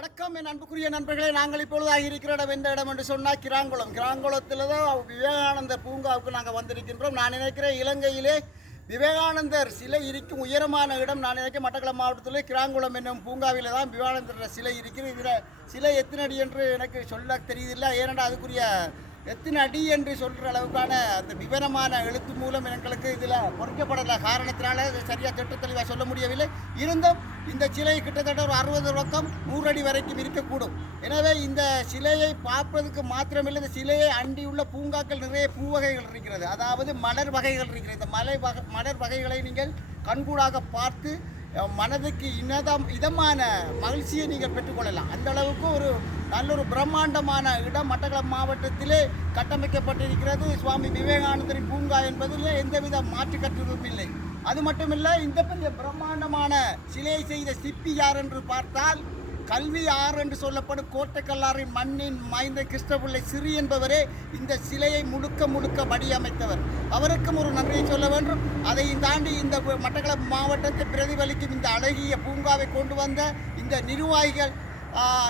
வணக்கம் என் அன்புக்குரிய நண்பர்களே, நாங்கள் இப்பொழுது இருக்கிற இடம் எந்த இடம் என்று சொன்னால் கிராங்குளத்தில் தான் விவேகானந்தர் பூங்காவுக்கு நாங்கள் வந்திருக்கின்றோம். நான் நினைக்கிறேன் இலங்கையிலே விவேகானந்தர் சிலை இருக்கும் உயரமான இடம் நான் நினைக்கிறேன் மட்டக்களப்பு மாவட்டத்தில் கிராங்குளம் என்னும் பூங்காவில் தான் விவேகானந்தர் சிலை இருக்கிறது. இதில் சிலை எத்தனை அடி என்று எனக்கு சொல்ல தெரியுதில்லை, ஏனென்றால் அதுக்குரிய எத்தனை அடி என்று சொல்கிற அளவுக்கான அந்த விவரமான எழுத்து மூலம் எங்களுக்கு இதில் பொறிக்கப்படல காரணத்தினால சரியாக திட்ட தெளிவாக சொல்ல முடியவில்லை. இருந்தும் இந்த சிலை கிட்டத்தட்ட ஒரு 60 பக்கம் 100 அடி வரைக்கும் இருக்கக்கூடும். எனவே இந்த சிலையை பார்ப்பதற்கு மாத்திரமில்லை, இந்த சிலையை அண்டியுள்ள பூங்காக்கள் நிறைய பூ வகைகள் இருக்கிறது, அதாவது மலர் வகைகள் இருக்கிறது. இந்த மலர் வகைகளை நீங்கள் கண்கூடாக பார்த்து மனதுக்கு இதமான மகிழ்ச்சியை நீங்கள் பெற்றுக்கொள்ளலாம். அந்த அளவுக்கு ஒரு நல்ல ஒரு பிரம்மாண்டமான இடம் மட்டக்களப்பு மாவட்டத்திலே கட்டமைக்கப்பட்டிருக்கிறது. சுவாமி விவேகானந்தரின் பூங்கா என்பதில் எந்தவித மாற்று கருத்தும் இல்லை. அது மட்டுமில்லை, இந்த பெரிய பிரம்மாண்டமான சிலையை செய்த சிற்பி யார் என்று பார்த்தால் கல்வி ஆறு என்று சொல்லப்படும் கோட்டைக்கல்லாரின் மண்ணின் மைந்த கிருஷ்ணபிள்ளை சிறி என்பவரே இந்த சிலையை முழுக்க வடிவமைத்தவர். அவருக்கும் ஒரு நன்றியை சொல்ல வேண்டும். அதை தாண்டி இந்த மட்டக்களப்பு மாவட்டத்தை பிரதிபலிக்கும் இந்த அழகிய பூங்காவை கொண்டு வந்த இந்த நிர்வாகிகள்,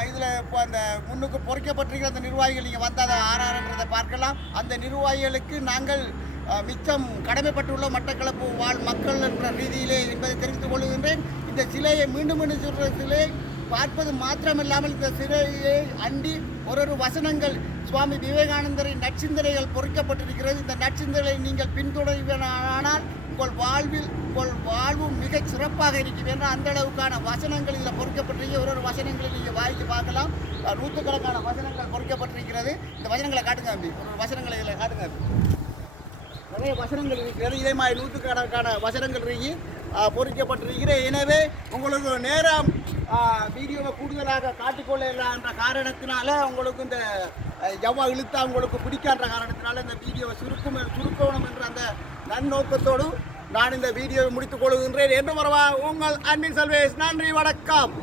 இதில் இப்போ அந்த முன்னுக்கு பொறிக்கப்பட்டிருக்கிற அந்த நிர்வாகிகள் நீங்கள் வந்து அதை ஆறாரன்றதை பார்க்கலாம். அந்த நிர்வாகிகளுக்கு நாங்கள் மிச்சம் கடமைப்பட்டுள்ள மட்டக்களப்பு வாழ் மக்கள் என்ற ரீதியிலே என்பதை தெரிவித்துக் கொள்கின்றேன். இந்த சிலையை மீண்டும் சொல்கிற சிலையை பார்ப்பது மாத்திரமில்லாமல் இந்த சிலையை அண்டி ஒரு வசனங்கள் சுவாமி விவேகானந்தரின் நற்சிந்தனைகள் பொறிக்கப்பட்டிருக்கிறது. இந்த நற்சிந்தனை நீங்கள் பின்தொடர்வீர்களானால் உங்கள் வாழ்வும் மிக சிறப்பாக இருக்கும் என்ற அந்த அளவுக்கான வசனங்கள் இதில் பொறிக்கப்பட்டிருக்க ஒரு வசனங்களை நீங்கள் வாய்த்து பார்க்கலாம். நூற்றுக்கணக்கான வசனங்கள் பொறிக்கப்பட்டிருக்கிறது. இந்த வசனங்களை காட்டுங்க அப்படி ஒரு வசனங்களை இதில் காட்டுங்க. நிறைய வசனங்கள் இருக்கிறது, இதே மாதிரி நூற்றுக்கணக்கான வசனங்கள் இருக்கு பொறிக்கப்பட்டிருக்கிற. எனவே உங்களுக்கு நேரம் வீடியோவை கூடுதலாக காட்டிக்கொள்ளலாம் என்ற காரணத்தினால உங்களுக்கு இந்த ஜவ்வா இழுத்தா உங்களுக்கு பிடிக்காத காரணத்தினால இந்த வீடியோவை சுருக்கணும் என்ற அந்த நன்னோக்கத்தோடு நான் இந்த வீடியோவை முடித்துக் கொள்கின்றேன். என்று வரவா உங்கள் அன்பின் செல்வேஷ். நன்றி, வணக்கம்.